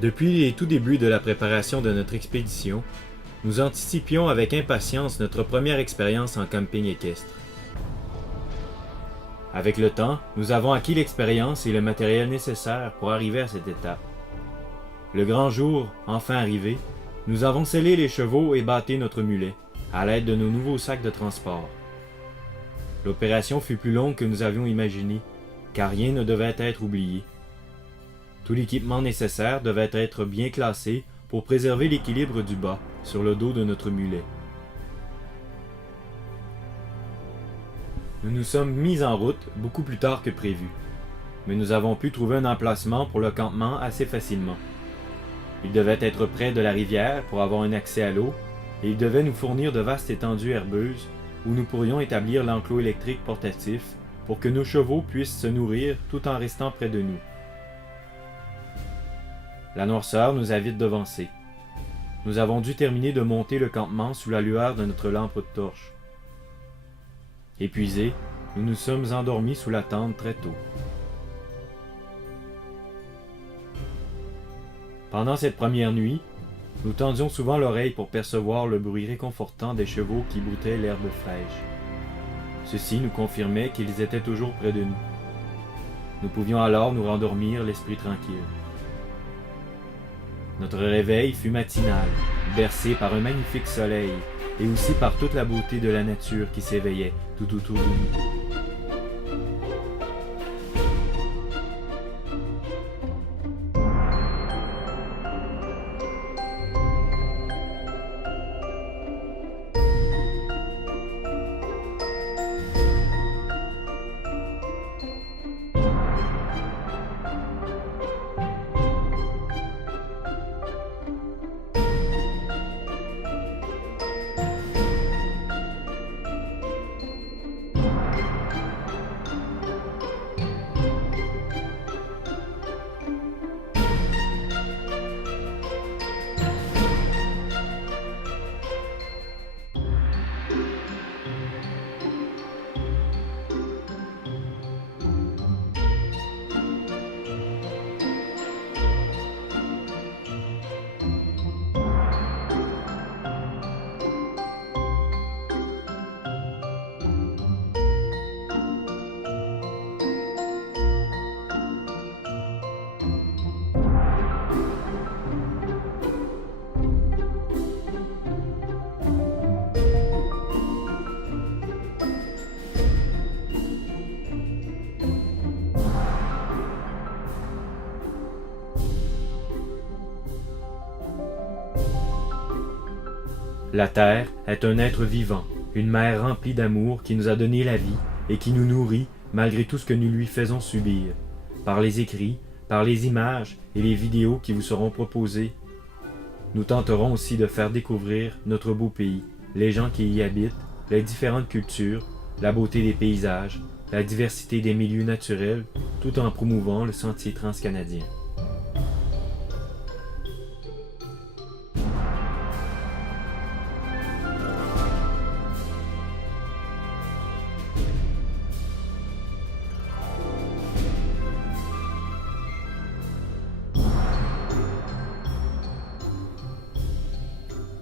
Depuis les tout débuts de la préparation de notre expédition, nous anticipions avec impatience notre première expérience en camping équestre. Avec le temps, nous avons acquis l'expérience et le matériel nécessaire pour arriver à cette étape. Le grand jour, enfin arrivé, nous avons sellé les chevaux et bâti notre mulet, à l'aide de nos nouveaux sacs de transport. L'opération fut plus longue que nous avions imaginé, car rien ne devait être oublié. Tout l'équipement nécessaire devait être bien classé pour préserver l'équilibre du bas sur le dos de notre mulet. Nous nous sommes mis en route beaucoup plus tard que prévu, mais nous avons pu trouver un emplacement pour le campement assez facilement. Il devait être près de la rivière pour avoir un accès à l'eau, et il devait nous fournir de vastes étendues herbeuses où nous pourrions établir l'enclos électrique portatif pour que nos chevaux puissent se nourrir tout en restant près de nous. La noirceur nous a vite devancés. Nous avons dû terminer de monter le campement sous la lueur de notre lampe de torche. Épuisés, nous nous sommes endormis sous la tente très tôt. Pendant cette première nuit, nous tendions souvent l'oreille pour percevoir le bruit réconfortant des chevaux qui broutaient l'herbe fraîche. Ceci nous confirmait qu'ils étaient toujours près de nous. Nous pouvions alors nous rendormir l'esprit tranquille. Notre réveil fut matinal, bercé par un magnifique soleil et aussi par toute la beauté de la nature qui s'éveillait tout autour de nous. La Terre est un être vivant, une mère remplie d'amour qui nous a donné la vie et qui nous nourrit malgré tout ce que nous lui faisons subir. Par les écrits, par les images et les vidéos qui vous seront proposées, nous tenterons aussi de faire découvrir notre beau pays, les gens qui y habitent, les différentes cultures, la beauté des paysages, la diversité des milieux naturels, tout en promouvant le sentier transcanadien.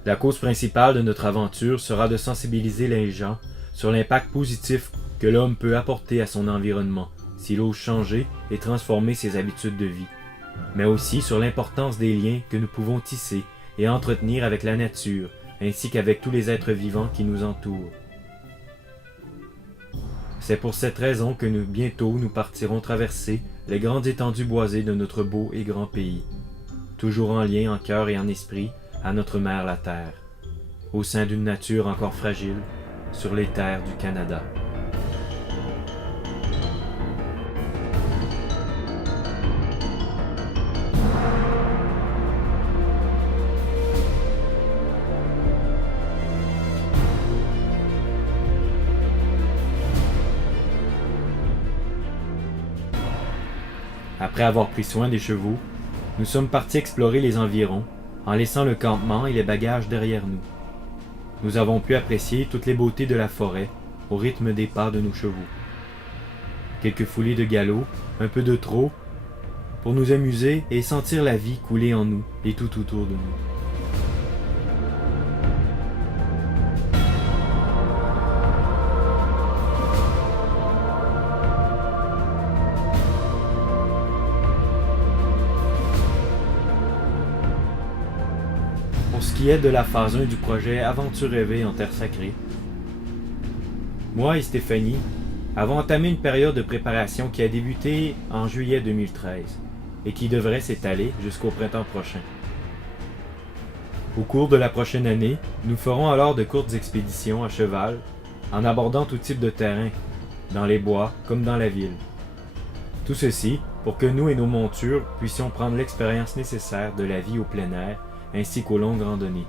La cause principale de notre aventure sera de sensibiliser les gens sur l'impact positif que l'homme peut apporter à son environnement s'il ose changer et transformer ses habitudes de vie, mais aussi sur l'importance des liens que nous pouvons tisser et entretenir avec la nature ainsi qu'avec tous les êtres vivants qui nous entourent. C'est pour cette raison que bientôt nous partirons traverser les grandes étendues boisées de notre beau et grand pays, toujours en lien en cœur et en esprit à notre mère la Terre, au sein d'une nature encore fragile, sur les terres du Canada. Après avoir pris soin des chevaux, nous sommes partis explorer les environs, en laissant le campement et les bagages derrière nous. Nous avons pu apprécier toutes les beautés de la forêt au rythme des pas de nos chevaux. Quelques foulées de galop, un peu de trot, pour nous amuser et sentir la vie couler en nous et tout autour de nous. Pour ce qui est de la phase 1 du projet Aventure rêvée en Terre sacrée, moi et Stéphanie avons entamé une période de préparation qui a débuté en juillet 2013 et qui devrait s'étaler jusqu'au printemps prochain. Au cours de la prochaine année, nous ferons alors de courtes expéditions à cheval en abordant tout type de terrain, dans les bois comme dans la ville. Tout ceci pour que nous et nos montures puissions prendre l'expérience nécessaire de la vie au plein air ainsi qu'aux longues randonnées.